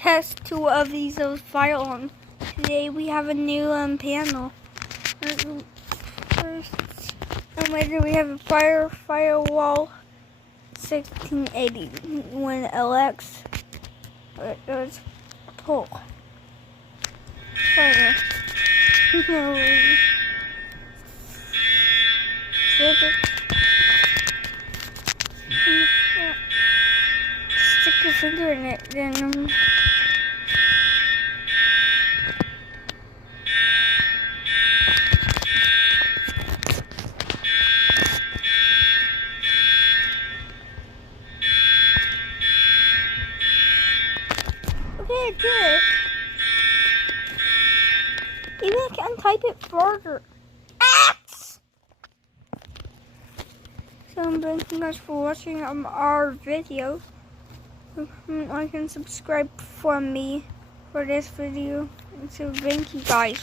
test two of these fire alarms. Today we have a new panel. First, and later we have a firewall 1680 when LX. Let's pull fire. No. Stick your finger in it, then okay, I did it. Maybe I can type it further. So thank you guys for watching our video. Like and subscribe for me for this video. So thank you guys.